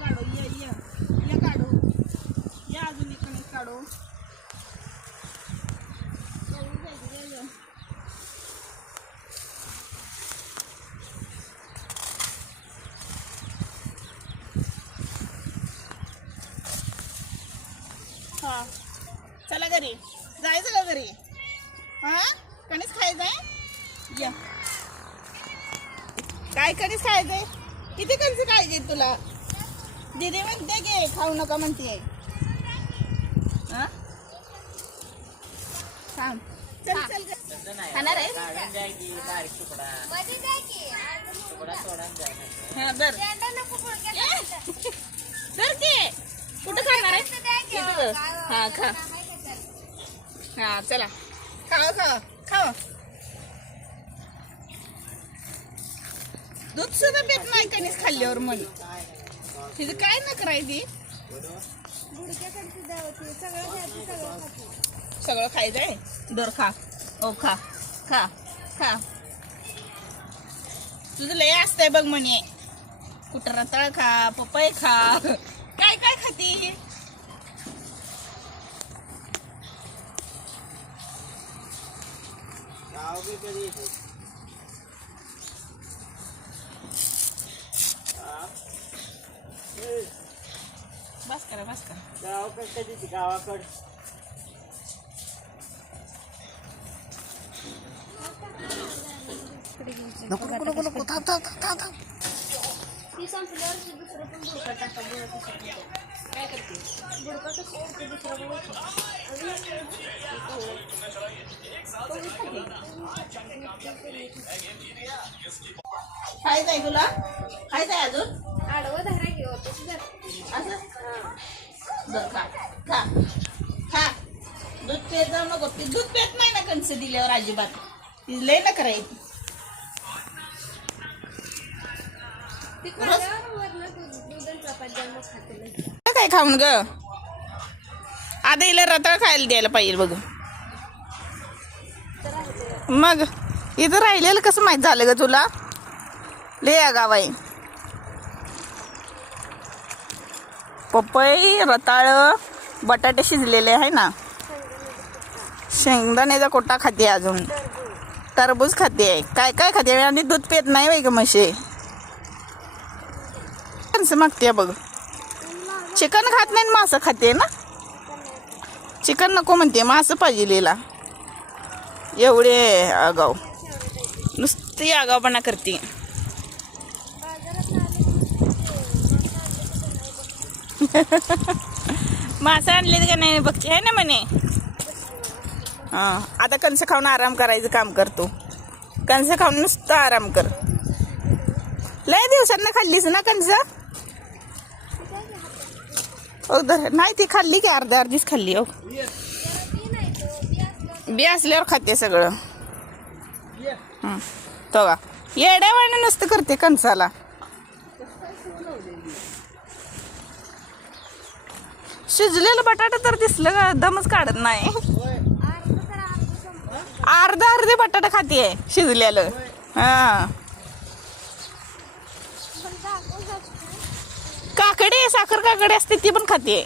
काढू ये ये ये काढू. या अजून एक कणीस काढू. जायचं, हा. चला घरी. जायचं का घरी? हा? कणीस आहे या. काय कणीस खायचंय? किती कणीस खायचे तुला? दिदी म्हणते की खाऊ नका म्हणते. हा? थांब. चल चल ग. तसं नाही. खाणार आहे? हा धर की. कुठं खाणार आहे. हा खा. हा चला. खावा खावा. खावा. दूध सुद्धा पेत नाही कणीस खाल्ल्यावर मग तिचं काय न करायची सगळं खायचंय दर खा. ओ खा. खा. खा. तुझं लय असतंय बघ म्हणे. कुठं रताळ खा पपई खा. काय काय खाती? गाव कधी येते बस करा बस करा. गावाकडे कधी गावाकडे गावाकडं? नको नको नको नको. थांब थांब थांब थांब थांब. ती संपल्यावर ती दुसरं पण बुडका टाका बुडका टाका. काय करते बुडका कसं असतं दुसरं पण असतं. अजून? तुला आडवं धरा घेऊ धर. असं? बरं खा खा खा. दूध पेत जाऊ नको. ती दूध पेत नाही ना कणस दिल्यावर अजिबात. लय न करायची काय खाऊन ग? आता हिला रताळ खायला द्यायला पाहिजे बघ. मग इथं राहिलेलं कसं माहीत झालं ग तुला? ले गाव आहे. पपई रताळ बटाटे शिजलेले आहे ना? शेंगदाण्याचा कोटा खाते अजून. टरबूज खाते. काय काय खाते? आणि दूध पेत नाही बाई ग म्हशी. कसं मागते बघ. चिकन खात नाही मासं खाते ना? चिकन नको म्हणते मासं पाहिजे लिहिला एवढे आगाव. नुसती आगावपणा करते. मासा आणलेत का नाही बघते आहे ना म्हणे? हां आता कणसं खाऊन आराम करायचं काम करतो कणसं खाऊन नुसतं आराम कर. लय दिवसांना खाल्लीस ना कणसं? नाही ती खाल्ली की अर्ध्या अर्धीच खाल्ली हो बी असल्यावर खाते सगळं. तो का येड्यावाने नुसतं करते कणसाला शिजलेलं बटाटा तर दिसलं का? दमच काढत नाही. अर्धा अर्धे बटाटा खाते शिजलेलं. हा. काकडी साखर काकडी असते ती पण खाते.